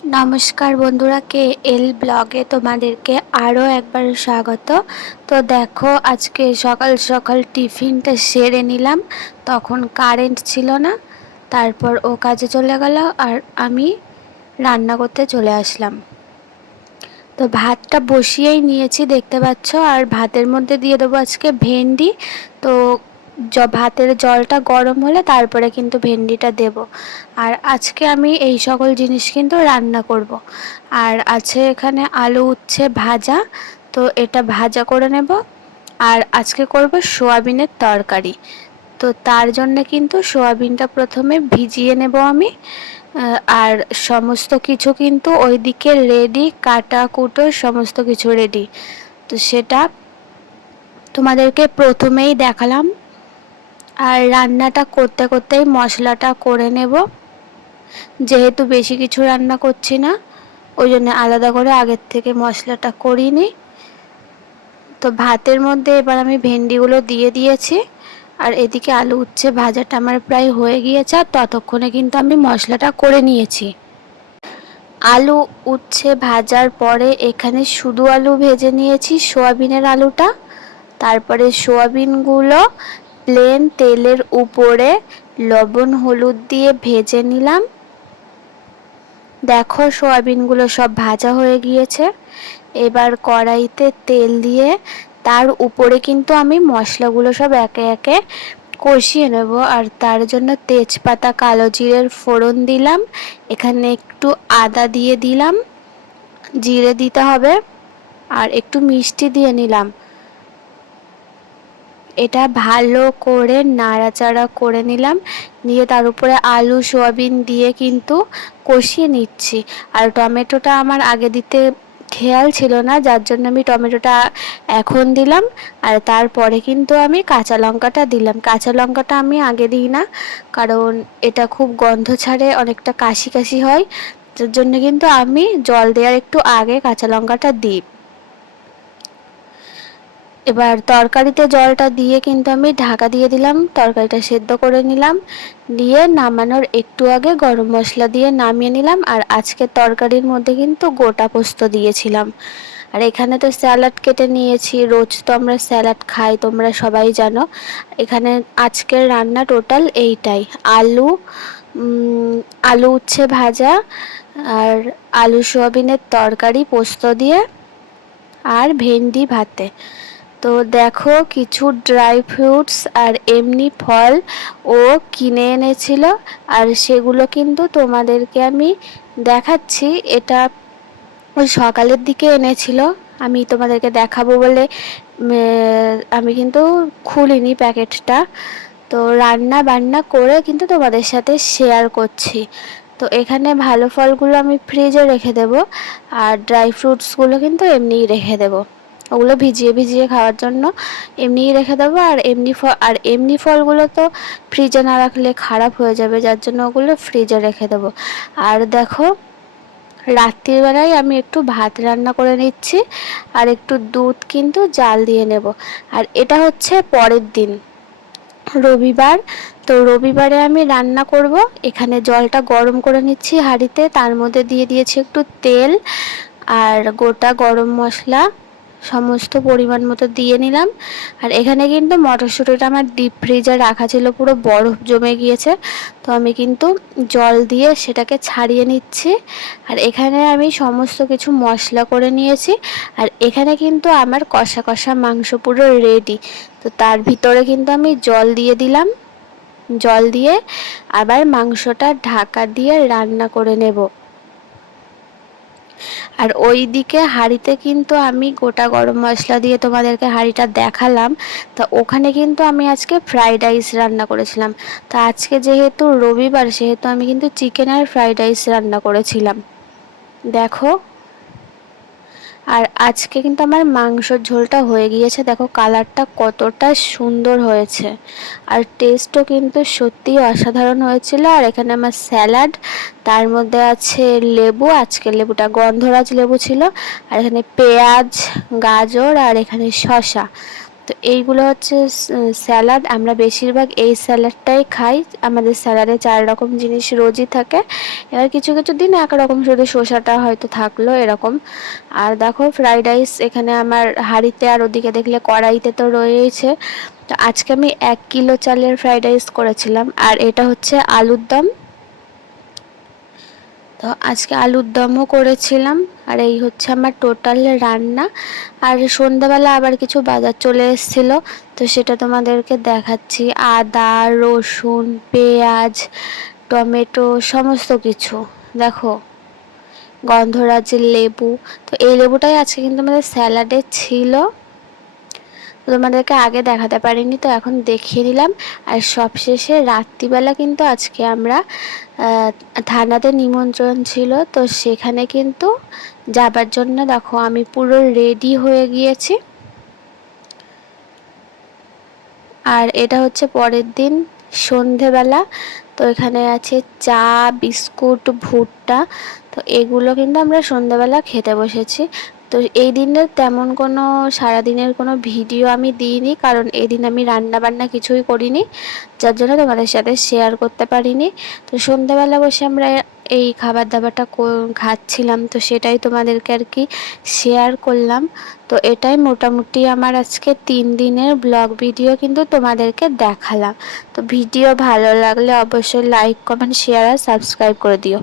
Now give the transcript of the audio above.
নমস্কার বন্ধুরা, কে এল ব্লগে তোমাদেরকে আরও একবার স্বাগত। তো দেখো, আজকে সকাল সকাল টিফিনটা সেরে নিলাম। তখন কারেন্ট ছিল না, তারপর ও কাজে চলে গেল আর আমি রান্না করতে চলে আসলাম। তো ভাতটা বসিয়েই নিয়েছি, দেখতে পাচ্ছ। আর ভাতের মধ্যে দিয়ে দেবো আজকে ভেন্ডি। তো ভাতের জলটা গরম হলে তারপরে কিন্তু ভেন্ডিটা দেব। আর আজকে আমি এই সকল জিনিস কিন্তু রান্না করব। আর আছে এখানে আলু উচ্ছে ভাজা, তো এটা ভাজা করে নেব। আর আজকে করব সোয়াবিনের তরকারি। তো তার জন্য কিন্তু সোয়াবিনটা প্রথমে ভিজিয়ে নেব আমি। আর সমস্ত কিছু কিন্তু ওইদিকে রেডি, কাটা কুটো সমস্ত কিছু রেডি। তো সেটা তোমাদেরকে প্রথমেই দেখালাম। আর রান্নাটা করতে করতেই মশলাটা করে নেব, যেহেতু বেশি কিছু রান্না করছি না, ওই জন্য আলাদা করে আগের থেকে মশলাটা করিনি। তো ভাতের মধ্যে এবার আমি ভেন্ডিগুলো দিয়ে দিয়েছি। আর এদিকে আলু উচ্ছে ভাজাটা আমার প্রায় হয়ে গিয়েছে, আর ততক্ষণে কিন্তু আমি মশলাটা করে নিয়েছি। আলু উচ্ছে ভাজার পরে এখানে শুধু আলু ভেজে নিয়েছি, সোয়াবিনের আলুটা। তারপরে সোয়াবিনগুলো প্লেন তেলের উপরে লবণ হলুদ দিয়ে ভেজে নিলাম। দেখো, সোয়াবিনগুলো সব ভাজা হয়ে গিয়েছে। এবার কড়াইতে তেল দিয়ে তার উপরে কিন্তু আমি মশলাগুলো সব একে একে কষিয়ে নেব। আর তার জন্য তেজপাতা, কালো জিরের ফোড়ন দিলাম। এখানে একটু আদা দিয়ে দিলাম, জিরে দিতে হবে, আর একটু মিষ্টি দিয়ে নিলাম। এটা ভালো করে নাড়াচাড়া করে নিলাম, নিয়ে তার উপরে আলু সোয়াবিন দিয়ে কিন্তু কষিয়ে নিচ্ছি। আর টমেটোটা আমার আগে দিতে খেয়াল ছিল না, যার জন্য আমি টমেটোটা এখন দিলাম। আর তারপরে কিন্তু আমি কাঁচা লঙ্কাটা দিলাম। কাঁচা লঙ্কাটা আমি আগে দিই না, কারণ এটা খুব গন্ধ ছাড়ে, অনেকটা কাশি কাশি হয়। যার জন্য কিন্তু আমি জল দেওয়ার একটু আগে কাঁচা লঙ্কাটা দিই। এবার তরকারিতে জলটা দিয়ে কিন্তু আমি ঢাকা দিয়ে দিলাম, তরকারিটা সেদ্ধ করে নিলাম। দিয়ে নামানোর একটু আগে গরম মশলা দিয়ে নামিয়ে নিলাম। আর আজকে তরকারির মধ্যে কিন্তু গোটা পোস্ত দিয়েছিলাম। আর এখানে তো স্যালাড কেটে নিয়েছি, রোজ তো আমরা স্যালাড খাই, তোমরা সবাই জানো। এখানে আজকের রান্না টোটাল এইটাই: আলু আলু উচ্ছে ভাজা, আর আলু সোয়াবিনের তরকারি পোস্ত দিয়ে, আর ভেন্ডি ভাতে। তো দেখো, কিছু ড্রাই ফ্রুটস আর এমনি ফল ও কিনে এনেছিল, আর সেগুলো কিন্তু তোমাদেরকে আমি দেখাচ্ছি। এটা ওই সকালের দিকে এনেছিল, আমি তোমাদেরকে দেখাবো বলে আমি কিন্তু খুলিনি প্যাকেটটা। তো রান্না বান্না করে কিন্তু তোমাদের সাথে শেয়ার করছি। তো এখানে ভালো ফলগুলো আমি ফ্রিজে রেখে দেব, আর ড্রাই ফ্রুটসগুলো কিন্তু এমনিই রেখে দেবো। ওগুলো ভিজিয়ে ভিজিয়ে খাওয়ার জন্য এমনিই রেখে দেবো। আর এমনি ফলগুলো তো ফ্রিজে না রাখলে খারাপ হয়ে যাবে, যার জন্য ওগুলো ফ্রিজে রেখে দেবো। আর দেখো, রাত্রিবেলায় আমি একটু ভাত রান্না করে নিচ্ছি, আর একটু দুধ কিন্তু জাল দিয়ে নেব। আর এটা হচ্ছে পরের দিন, রবিবার। তো রবিবারে আমি রান্না করব। এখানে জলটা গরম করে নিচ্ছি হাঁড়িতে, তার মধ্যে দিয়ে দিয়েছি একটু তেল আর গোটা গরম মশলা সমস্ত পরিমাণ মতো দিয়ে নিলাম। আর এখানে কিন্তু মটরশুঁটিটা আমার ডিপ ফ্রিজে রাখা ছিল, পুরো বরফ জমে গিয়েছে। তো আমি কিন্তু জল দিয়ে সেটাকে ছাড়িয়ে নিচ্ছি। আর এখানে আমি সমস্ত কিছু মশলা করে নিয়েছি। আর এখানে কিন্তু আমার কষা কষা মাংস পুরো রেডি। তো তার ভিতরে কিন্তু আমি জল দিয়ে দিলাম, জল দিয়ে আবার মাংসটা ঢাকা দিয়ে রান্না করে নেব। আর ওই দিকে হাঁড়িতে কিন্তু আমি গোটা গরম মশলা দিয়ে তোমাদেরকে হাঁড়িটা দেখালাম। তা ওখানে কিন্তু আমি আজকে ফ্রাইড রাইস রান্না করেছিলাম। তা আজকে যেহেতু রবিবার, সেহেতু আমি কিন্তু চিকেন আর ফ্রাইড রাইস রান্না করেছিলাম। দেখো, আর আজকে কিন্তু আমার মাংসর ঝোলটা হয়ে গিয়েছে। দেখো কালারটা কতটা সুন্দর হয়েছে, আর টেস্টও কিন্তু সত্যিই অসাধারণ হয়েছিল। আর এখানে আমার স্যালাড, তার মধ্যে আছে লেবু, আজকে লেবুটা গন্ধরাজ লেবু ছিল। আর এখানে পেঁয়াজ, গাজর, আর এখানে শসা। তো তো এইগুলো হচ্ছে স্যালাড। আমরা বেশিরভাগ এই স্যালাডটাই খাই। আমাদের স্যালাডে 4 রকম জিনিস রোজই থাকে। এবার কিছু কিছু দিন একরকম শুধু শসাটা হয়তো থাকলো এরকম। আর দেখো ফ্রাইড রাইস এখানে আমার হাঁড়িতে, আর ওদিকে দেখলে কড়াইতে তো রয়েছে। তো আজকে আমি 1 কিলো চালের ফ্রাইড রাইস করেছিলাম। আর এটা হচ্ছে আলুর দম। তো আজকে আলুর দমও করেছিলাম। আর এই হচ্ছে আমার টোটাল রান্না। আর সন্ধ্যাবেলা আবার কিছু বাজার চলে এসেছিলো, তো সেটা তোমাদেরকে দেখাচ্ছি। আদা, রসুন, পেঁয়াজ, টমেটো, সমস্ত কিছু। দেখো, গন্ধরাজের লেবু। তো এই লেবুটাই আজকে কিন্তু আমাদের স্যালাডে ছিল, তোমাদেরকে আগে দেখাতে পারিনি, তো এখন দেখিয়ে দিলাম। আর সবশেষে রাত্রিবেলা কিন্তু আজকে আমরা থানাতে নিমন্ত্রণ ছিল, তো সেখানে কিন্তু যাবার জন্য দেখো আমি পুরো রেডি হয়ে গিয়েছি। আর এটা হচ্ছে পরের দিন সন্ধেবেলা। তো এখানে আছে চা, বিস্কুট, ভুট্টা। তো এগুলো কিন্তু আমরা সন্ধেবেলা খেতে বসেছি। তো এই দিনের তেমন কোনো সারাদিনের কোনো ভিডিও আমি দিইনি, কারণ এই দিন আমি রান্না বান্না কিছুই করিনি, যার জন্য তোমাদের সাথে শেয়ার করতে পারিনি। তো সন্ধেবেলা বসে আমরা এই খাবার দাবারটা খাচ্ছিলাম, তো সেটাই তোমাদেরকে আর কি শেয়ার করলাম। তো এটাই মোটামুটি আমার আজকে 3 দিনের ব্লগ ভিডিও কিন্তু তোমাদেরকে দেখালাম। তো ভিডিও ভালো লাগলে অবশ্যই লাইক, কমেন্ট, শেয়ার আর সাবস্ক্রাইব করে দিও।